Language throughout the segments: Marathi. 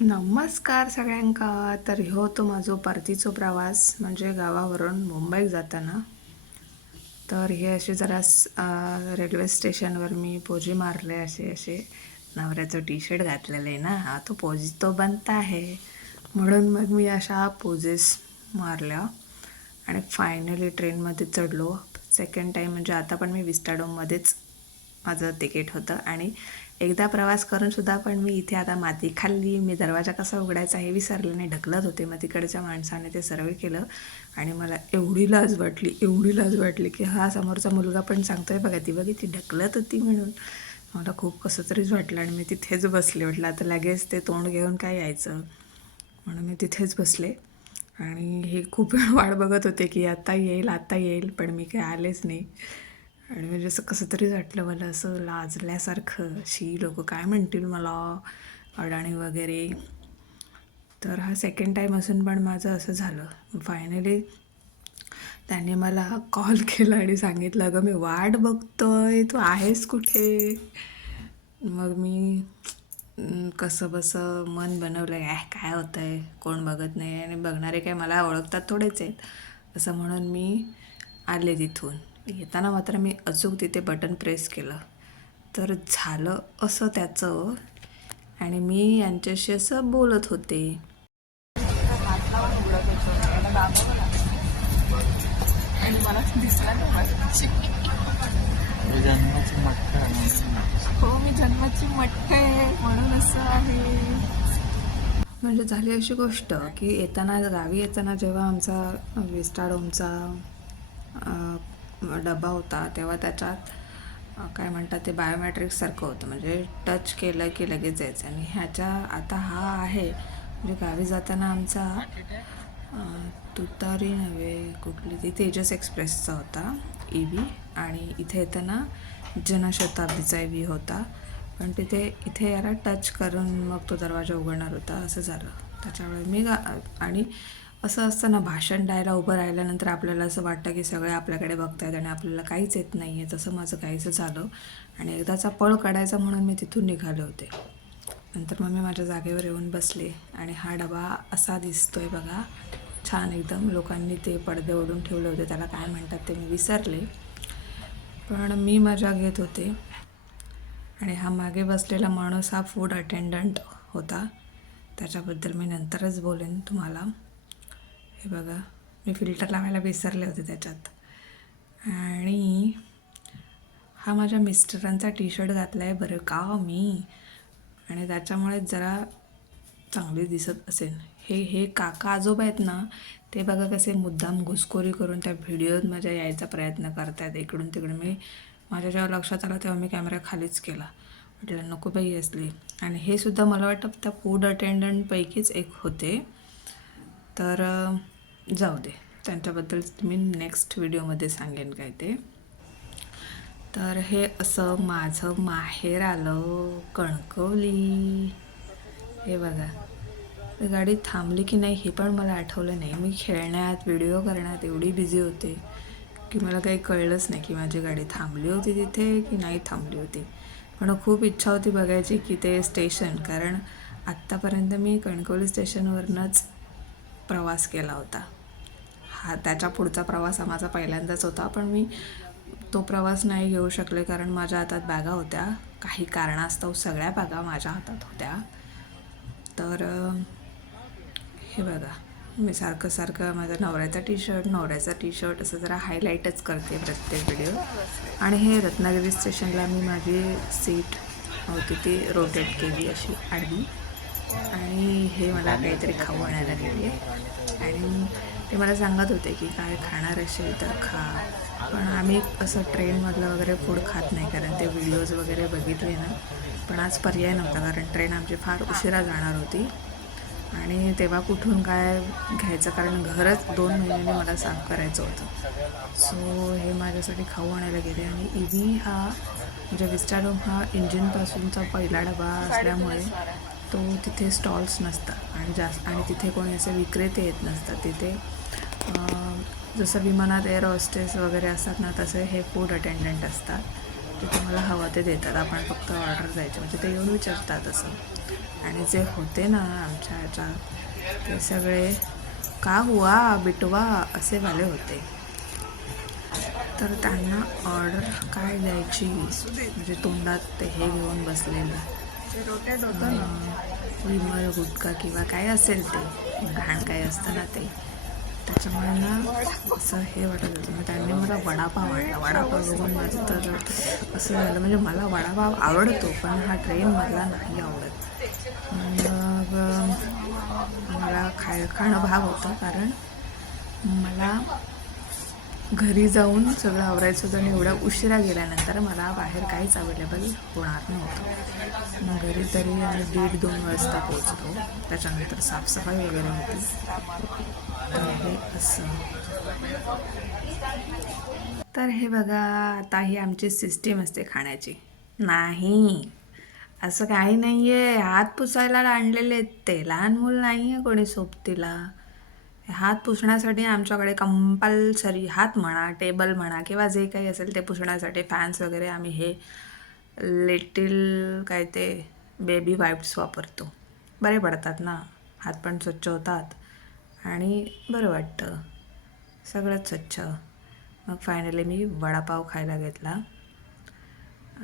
नमस्कार सगळ्यांका. तर ह्यो तो माझो परतीचो प्रवास म्हणजे गावावरून मुंबईक जाताना. तर हे असे जरा रेल्वे स्टेशनवर मी पोजी मारले असे असे नवऱ्याचं टी शर्ट घातलेलं आहे ना, हा तो पोज तो बनता आहे म्हणून मग मी अशा पोजेस मारल्या आणि फायनली ट्रेनमध्ये चढलो. सेकंड टाईम म्हणजे आता पण मी विस्टाडोममध्येच माझं तिकीट होतं आणि एकदा प्रवास करून सुद्धा पण मी इथे आता माती खाल्ली. मी दरवाजा कसा उघडायचा हे विसरले नाही, ढकलत होते. मग तिकडच्या माणसाने ते सर्व केलं आणि मला एवढी लाज वाटली की हा समोरचा मुलगा पण सांगतोय बघा ती ढकलत होती म्हणून. मला खूप कसं तरीच वाटलं आणि मी तिथेच बसले. म्हटलं आता लगेच ते तोंड घेऊन काय यायचं, म्हणून मी तिथेच बसले आणि हे खूप वेळ वाट बघत होते की आता येईल पण मी काय आलेच नाही. आणि म्हणजे असं कसं तरीच वाटलं मला, असं लाजल्यासारखं. लोक काय म्हणतील मला, अडाणी वगैरे. तर हा सेकंड टाईम असून पण माझं असं झालं. फायनली त्याने मला कॉल केला आणि सांगितलं अगं मी वाट बघतोय, तू आहेस कुठे. मग मी कसं बसं मन बनवलं, काय होतं आहे, कोण बघत नाही आणि बघणारे काय मला ओळखतात थोडेच आहेत असं म्हणून मी आले तिथून. येताना मात्र मी अचूक तिथे बटन प्रेस केलं तर झालं असं त्याचं आणि मी यांच्याशी असं बोलत होते. आणि मला दिसला जन्माची मट्टा हो, मी जन्माची मट्ट आहे म्हणून असं आहे. म्हणजे झाली अशी गोष्ट की गावी येताना जेव्हा आमचा विस्टाडोमचा डबा होता तेव्हा त्याच्यात काय म्हणतात ते बायोमॅट्रिक्ससारखं होतं, म्हणजे टच केलं की लगेच जायचं. आणि ह्याच्या आता हा आहे म्हणजे गावी जाताना आमचा तुतारी नव्हे कुठली ती तेजस एक्सप्रेसचा होता EV आणि इथे येताना जनशताब्दीचा EV होता. पण इथे याला टच करून मग तो दरवाजा उघडणार होता असं झालं. त्याच्यामुळे मी आणि असं असतं ना, भाषण द्यायला उभं राहिल्यानंतर आपल्याला असं वाटतं की सगळे आपल्याकडे बघत आहेत आणि आपल्याला काहीच येत नाही आहे. तसं माझं काहीच झालं आणि एकदाचा पळ काढायचा म्हणून मी तिथून निघाले होते. नंतर मग मी माझ्या जागेवर येऊन बसले आणि हा डबा असा दिसतोय बघा, छान एकदम. लोकांनी ते पडदे ओढून ठेवले होते, त्याला काय म्हणतात ते मी विसरले, पण मी मजा घेत होते. आणि हा मागे बसलेला माणूस हा फूड अटेंडंट होता, त्याच्याबद्दल मी नंतरच बोलेन तुम्हाला. हे बघा, मी फिल्टर लावायला विसरले होते त्याच्यात. आणि हा माझ्या मिस्टरांचा टी शर्ट घातला आहे बरं का मी, आणि त्याच्यामुळे जरा चांगली दिसत असेल. हे काका आजोबा आहेत ना, ते बघा कसे मुद्दाम घुसखोरी करून त्या व्हिडिओत माझ्या यायचा प्रयत्न करतात इकडून तिकडून. माझ्या जेव्हा लक्षात आलं तेव्हा मी कॅमेरा खालीच केला, म्हटलं नको बाई असली. आणि हे सुद्धा मला वाटतं त्या फूड अटेंडंटपैकीच एक होते. तर जाऊ दे, त्यांच्याबद्दल मी नेक्स्ट व्हिडिओमध्ये सांगेन काय ते. तर हे असं माझं माहेर आलं कणकवली. हे बघा, गाडी थांबली की नाही हे पण मला आठवलं नाही. मी खेळण्यात व्हिडिओ करण्यात एवढी बिझी होते की मला काही कळलंच नाही की माझी गाडी थांबली होती तिथे की नाही थांबली होती. पण खूप इच्छा होती बघायची की ते स्टेशन, कारण आत्तापर्यंत मी कणकवली स्टेशनवरनंच प्रवास केला होता. त्याच्या पुढचा प्रवास हा माझा पहिल्यांदाच होता, पण मी तो प्रवास नाही घेऊ शकले कारण माझ्या हातात बॅगा होत्या. काही कारणास्तव सगळ्या बॅगा माझ्या हातात होत्या. तर हे बघा, मी सारखं माझा नवऱ्याचा टी शर्ट असं जरा हायलाईटच करते प्रत्येक व्हिडिओ. आणि हे रत्नागिरी स्टेशनला मी माझी सीट होती ती रोटेट केली अशी आडवी, आणि हे मला काहीतरी खाऊ आणायला गेले आणि ते मला सांगत होते की काय खाणार असेल तर खा. पण आम्ही असं ट्रेनमधलं वगैरे फूड खात नाही कारण ते व्हिडिओज वगैरे बघितले ना. पण आज पर्याय नव्हता कारण ट्रेन आमची फार उशिरा जाणार होती आणि तेव्हा कुठून काय घ्यायचं, कारण घरच 2 महिन्यांनी मला साफ करायचं होतं. सो हे माझ्यासाठी खाऊ आणायला गेले. आणि EV हा म्हणजे विस्टाडोम हा इंजिनपासूनचा पहिला डबा असल्यामुळे तो तिथे स्टॉल्स नसतात आणि तिथे कोणी असे विक्रेते येत नसतात. तिथे जसं विमानात एअर होस्टेस वगैरे असतात ना, तसे हे फूड अटेंडंट असतात. ते तुम्हाला हवं ते देतात, आपण फक्त ऑर्डर द्यायची, म्हणजे ते येऊन विचारतात असं. आणि जे होते ना आमच्या ह्याच्यात ते सगळे का हुआ बिटवा असे वाले होते. तर त्यांना ऑर्डर काय द्यायची म्हणजे तोंडात ते हे घेऊन बसलेलं विमल गुटखा किंवा काय असेल ते घाण काय असतं ना ते, त्याच्यामुळे ना असं हे वाटत होतं. मग त्यांनी मला वडापाव आणला. वडापाव बघून माझं तर असं झालं, म्हणजे मला वडापाव आवडतो पण हा ट्रेन मला नाही आवडत. मग मला खाणं भाग होतं, कारण मला घरी जाऊन सगळं आवरायचं होतं आणि एवढ्या उशिरा गेल्यानंतर मला बाहेर काहीच अवेलेबल होणार नव्हतं. मग घरी तरी आम्ही 1:30-2 वाजता पोचलो. त्याच्यानंतर साफसफाई वगैरे होती. तर हे असं. तर हे बघा, आता ही आमची सिस्टीम असते खाण्याची. नाही असं काही नाही आहे, हात पुसायला आणलेले आहेत ते, लहान मूल नाही आहे कोणी सोबतीला. हात पुसण्यासाठी आमच्याकडे कंपल्सरी हात म्हणा, टेबल म्हणा किंवा जे काही असेल ते पुसण्यासाठी फॅन्स वगैरे आम्ही हे लिटिल काय ते बेबी वाईप्स वापरतो. बरे पडतात ना, हात पण स्वच्छ होतात आणि बरं वाटतं, सगळंच स्वच्छ. मग फायनली मी वडापाव खायला घेतला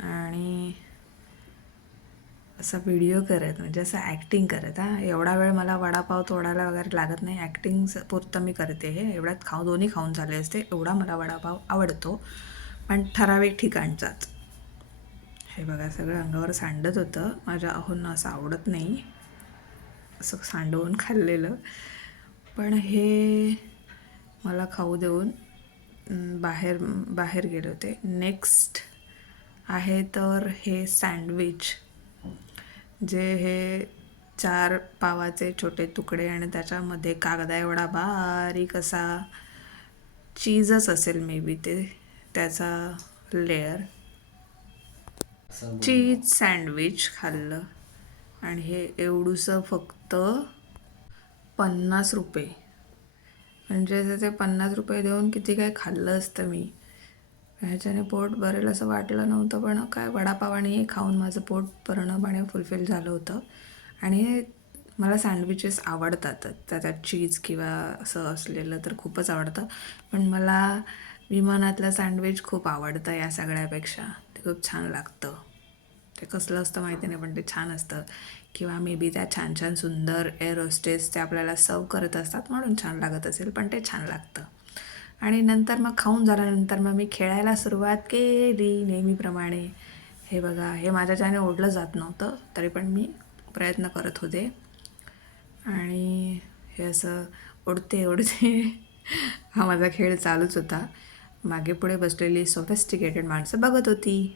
आणि असं व्हिडिओ करत, म्हणजे असं ॲक्टिंग करत. एवढा वेळ मला वडापाव तोडायला वगैरे लागत नाही, ॲक्टिंग पुरतं मी करते. हे एवढ्यात दोन्ही खाऊन झाले असते. एवढा मला वडापाव आवडतो, पण ठराविक ठिकाणचाच. हे बघा, सगळं अंगावर सांडत होतं. माझ्या अहोंना असं आवडत नाही असं सांडवून खाल्लेलं, पण हे मला खाऊ देऊन बाहेर गेले होते. नेक्स्ट आहे तर हे सँडविच, जे हे 4 पावाचे छोटे तुकडे आणि त्याच्यामध्ये कागदा एवढा बारीक असा चीजच असेल मे बी ते, त्याचा लेअर. चीज सँडविच खाल्लं आणि हे एवढूसं फक्त 50 रुपये. म्हणजे ते 50 रुपये देऊन किती काय खाल्लं असतं मी. ह्याच्याने पोट भरेल असं वाटलं नव्हतं, पण काय वडापाव आणि हे खाऊन माझं पोट पूर्णपणे फुलफिल झालं होतं. आणि मला सँडविचेस आवडतातच, त्याच्यात चीज किंवा असं असलेलं तर खूपच आवडतं. पण मला विमानातलं सँडविच खूप आवडतं या सगळ्यापेक्षा. ते खूप छान लागतं. ते कसलं असतं माहिती नाही, पण ते छान असतं. किंवा मे बी त्या छान छान सुंदर एअर होस्टेस ते आपल्याला सर्व करत असतात म्हणून छान लागत असेल, पण ते छान लागतं. आणि नंतर मग खाऊन झाल्यानंतर मग मी खेळायला सुरुवात केली नेहमीप्रमाणे. हे बघा, हे माझ्याच्याने ओढलं जात नव्हतं, तरी पण मी प्रयत्न करत होते. आणि हे असं ओढते हा माझा खेळ चालूच होता. मागे पुढे बसलेली सोफिस्टिकेटेड माणसं बघत होती.